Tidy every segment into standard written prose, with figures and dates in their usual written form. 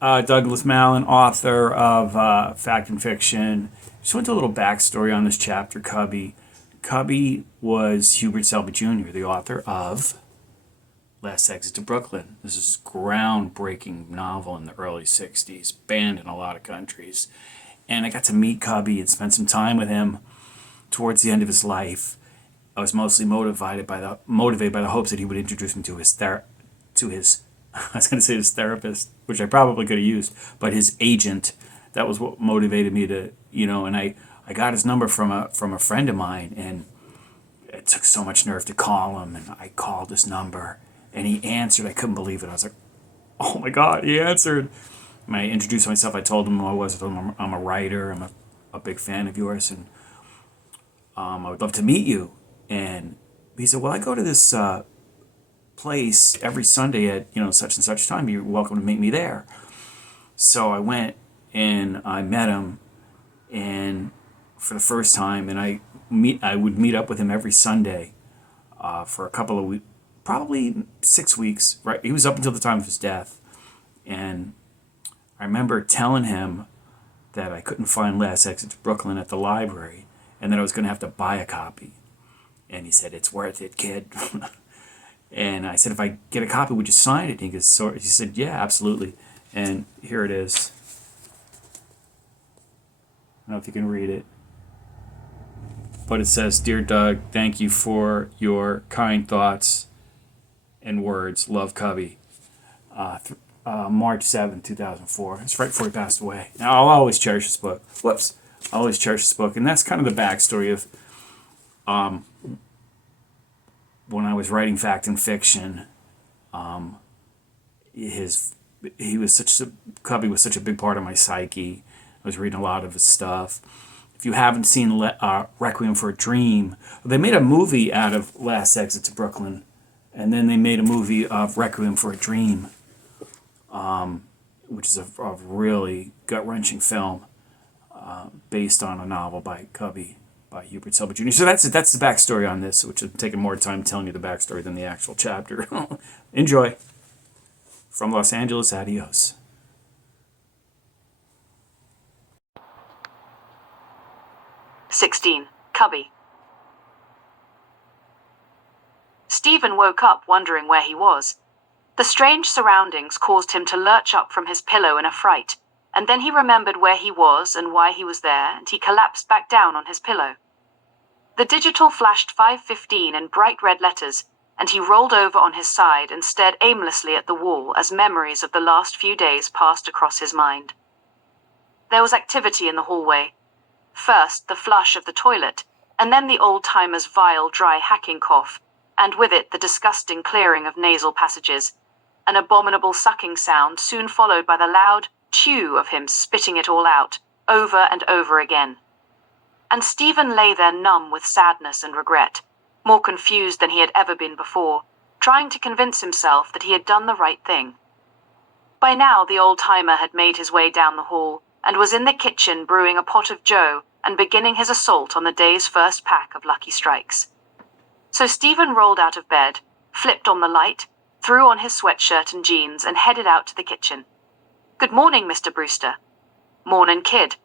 Douglas Malin, author of Fact and Fiction. Just went to a little backstory on this chapter, Cubby. Cubby was Hubert Selby Jr., the author of Last Exit to Brooklyn. This is a groundbreaking novel in the early 60s, banned in a lot of countries. And I got to meet Cubby and spend some time with him towards the end of his life. I was mostly motivated by the hopes that he would introduce me to his I was going to say his therapist, which I probably could have used, but his agent. That was what motivated me to, and I got his number from a friend of mine, and it took so much nerve to call him, and I called his number, and he answered. I couldn't believe it. I was like, oh my God, he answered. And I introduced myself. I told him who I was. I told him I'm a writer. I'm a big fan of yours, and I would love to meet you. And he said, well, I go to this place every Sunday at such and such time. You're welcome to meet me there. So I went and I met him, and for the first time, and I would meet up with him every Sunday for a couple of weeks, probably 6 weeks. Right, he was up until the time of his death, and I remember telling him that I couldn't find Last Exit to Brooklyn at the library, and that I was going to have to buy a copy. And he said, "It's worth it, kid." And I said, "If I get a copy, would you sign it?" And he said, "Yeah, absolutely." And here it is. I don't know if you can read it, but it says, "Dear Doug, thank you for your kind thoughts and words. Love, Cubby." March 7, 2004. It's right before he passed away. Now, I'll always cherish this book. I'll always cherish this book. And that's kind of the backstory of when I was writing Fact and Fiction. Cubby was such a big part of my psyche. I was reading a lot of his stuff. If you haven't seen Requiem for a Dream, they made a movie out of Last Exit to Brooklyn, and then they made a movie of Requiem for a Dream, which is a really gut-wrenching film based on a novel by Cubby, by Hubert Selby Jr. So that's it. That's the backstory on this, which is taking more time telling you the backstory than the actual chapter. Enjoy. From Los Angeles, adios. Cubby. Stephen woke up wondering where he was. The strange surroundings caused him to lurch up from his pillow in a fright, and then he remembered where he was and why he was there, and he collapsed back down on his pillow. The digital flashed 5:15 in bright red letters, and he rolled over on his side and stared aimlessly at the wall as memories of the last few days passed across his mind. There was activity in the hallway. First, the flush of the toilet, and then the old-timer's vile, dry hacking cough, and with it the disgusting clearing of nasal passages, an abominable sucking sound soon followed by the loud chew of him spitting it all out, over and over again. And Stephen lay there numb with sadness and regret, more confused than he had ever been before, trying to convince himself that he had done the right thing. By now the old-timer had made his way down the hall, and was in the kitchen brewing a pot of joe and beginning his assault on the day's first pack of Lucky Strikes. So Stephen rolled out of bed, flipped on the light, threw on his sweatshirt and jeans, and headed out to the kitchen. "Good morning, Mr. Brewster." "Mornin', kid."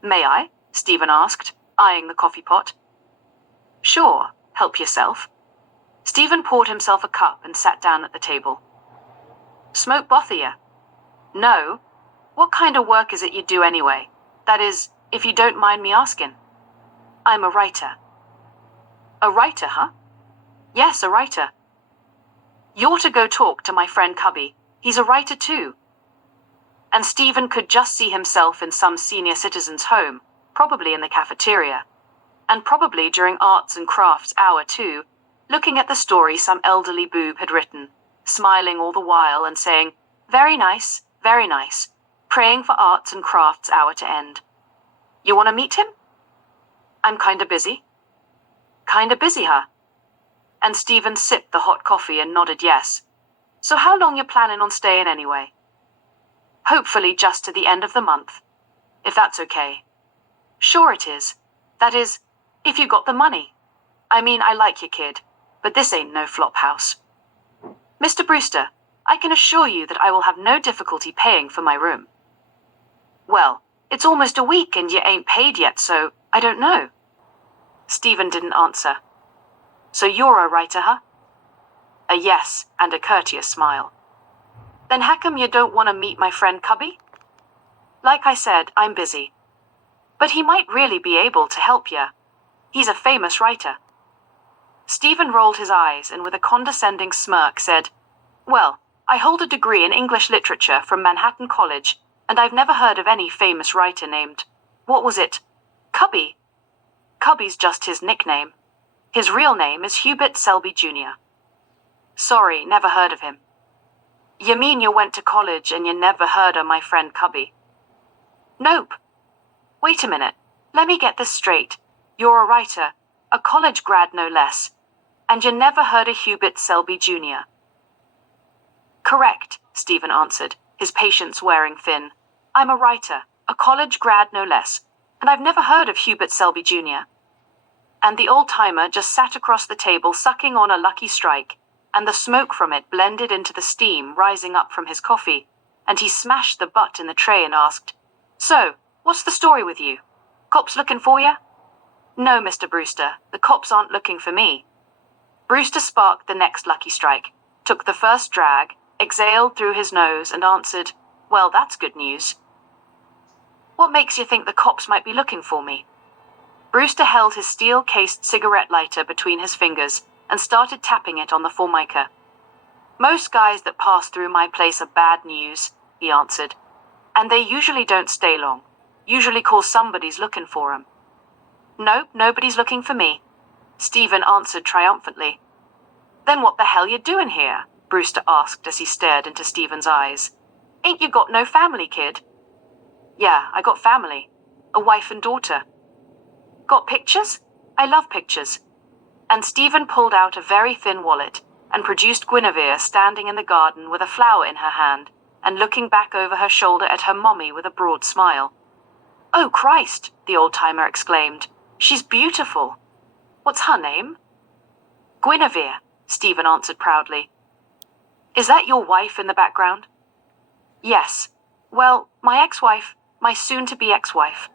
"May I?" Stephen asked, eyeing the coffee pot. "Sure, help yourself." Stephen poured himself a cup and sat down at the table. "Smoke both of you?" "No. What kind of work is it you do anyway? That is, if you don't mind me asking." "I'm a writer." "A writer, huh?" "Yes, a writer." "You ought to go talk to my friend Cubby. He's a writer too." And Stephen could just see himself in some senior citizen's home, probably in the cafeteria, and probably during arts and crafts hour too, looking at the story some elderly boob had written, smiling all the while and saying, very nice, praying for arts and crafts hour to end. "You want to meet him?" "I'm kinda busy." "Kinda busy, huh?" And Stephen sipped the hot coffee and nodded yes. "So how long you planning on staying anyway?" "Hopefully just to the end of the month, if that's okay." "Sure it is. That is, if you got the money. I mean, I like you, kid, but this ain't no flop house." "Mr. Brewster, I can assure you that I will have no difficulty paying for my room. Well, it's almost a week and you ain't paid yet, so I don't know. Stephen didn't answer. So you're a writer, huh? A yes and a courteous smile. Then how come you don't want to meet my friend Cubby? Like I said, I'm busy. But he might really be able to help you. He's a famous writer. Stephen rolled his eyes and with a condescending smirk said, Well, I hold a degree in English literature from Manhattan College, and I've never heard of any famous writer named, what was it? Cubby? Cubby's just his nickname. His real name is Hubert Selby Jr. Sorry, never heard of him. You mean you went to college and you never heard of my friend Cubby? Nope. Wait a minute. Let me get this straight. You're a writer, a college grad no less, and you never heard of Hubert Selby Jr. Correct, Stephen answered, his patience wearing thin. I'm a writer, a college grad no less, and I've never heard of Hubert Selby Jr. And the old-timer just sat across the table sucking on a Lucky Strike, and the smoke from it blended into the steam rising up from his coffee, and he smashed the butt in the tray and asked, So, what's the story with you? Cops looking for you? No, Mr. Brewster, the cops aren't looking for me. Brewster sparked the next Lucky Strike, took the first drag, exhaled through his nose and answered, Well, that's good news. What makes you think the cops might be looking for me? Brewster held his steel-cased cigarette lighter between his fingers and started tapping it on the formica. Most guys that pass through my place are bad news, he answered. And they usually don't stay long. Usually cause somebody's looking for 'em. Nope, nobody's looking for me, Stephen answered triumphantly. Then what the hell you doing here? Brewster asked as he stared into Stephen's eyes. Ain't you got no family, kid? Yeah, I got family. A wife and daughter. Got pictures? I love pictures. And Stephen pulled out a very thin wallet and produced Guinevere standing in the garden with a flower in her hand and looking back over her shoulder at her mommy with a broad smile. Oh, Christ, the old-timer exclaimed. She's beautiful. What's her name? Guinevere, Stephen answered proudly. Is that your wife in the background? Yes. Well, my ex-wife, my soon-to-be ex-wife.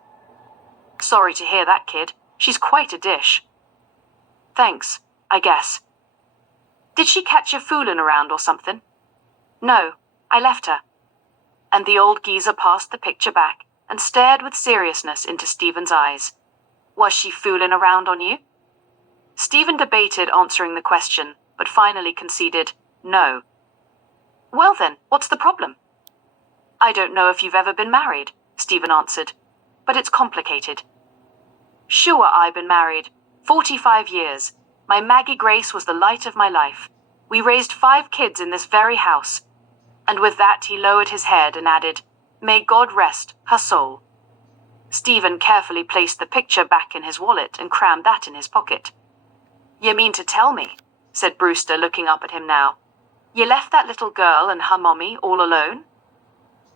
Sorry to hear that, kid. She's quite a dish. Thanks, I guess. Did she catch you fooling around or something? No, I left her. And the old geezer passed the picture back and stared with seriousness into Stephen's eyes. Was she fooling around on you? Stephen debated answering the question, but finally conceded, no. Well then, what's the problem? I don't know if you've ever been married, Stephen answered, but it's complicated. Sure, I've been married. 45 years. My Maggie Grace was the light of my life. We raised 5 kids in this very house. And with that he lowered his head and added, May God rest her soul. Stephen carefully placed the picture back in his wallet and crammed that in his pocket. You mean to tell me, said Brewster looking up at him now, you left that little girl and her mommy all alone?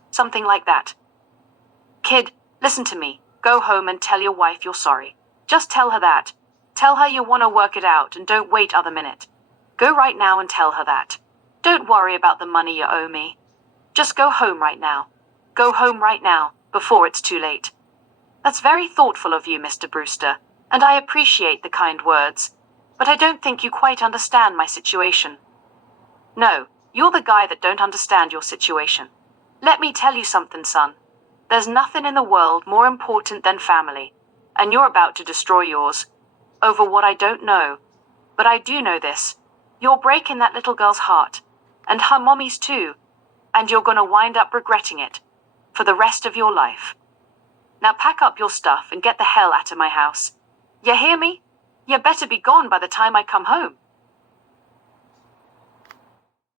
Something like that. Kid, listen to me. Go home and tell your wife you're sorry. Just tell her that. Tell her you want to work it out and don't wait other minute. Go right now and tell her that. Don't worry about the money you owe me. Just go home right now. Go home right now, before it's too late. That's very thoughtful of you, Mr. Brewster, and I appreciate the kind words, but I don't think you quite understand my situation. No, you're the guy that don't understand your situation. Let me tell you something, son. There's nothing in the world more important than family, and you're about to destroy yours, over what I don't know. But I do know this. You're breaking that little girl's heart, and her mommy's too, and you're going to wind up regretting it, for the rest of your life. Now pack up your stuff and get the hell out of my house. You hear me? You better be gone by the time I come home.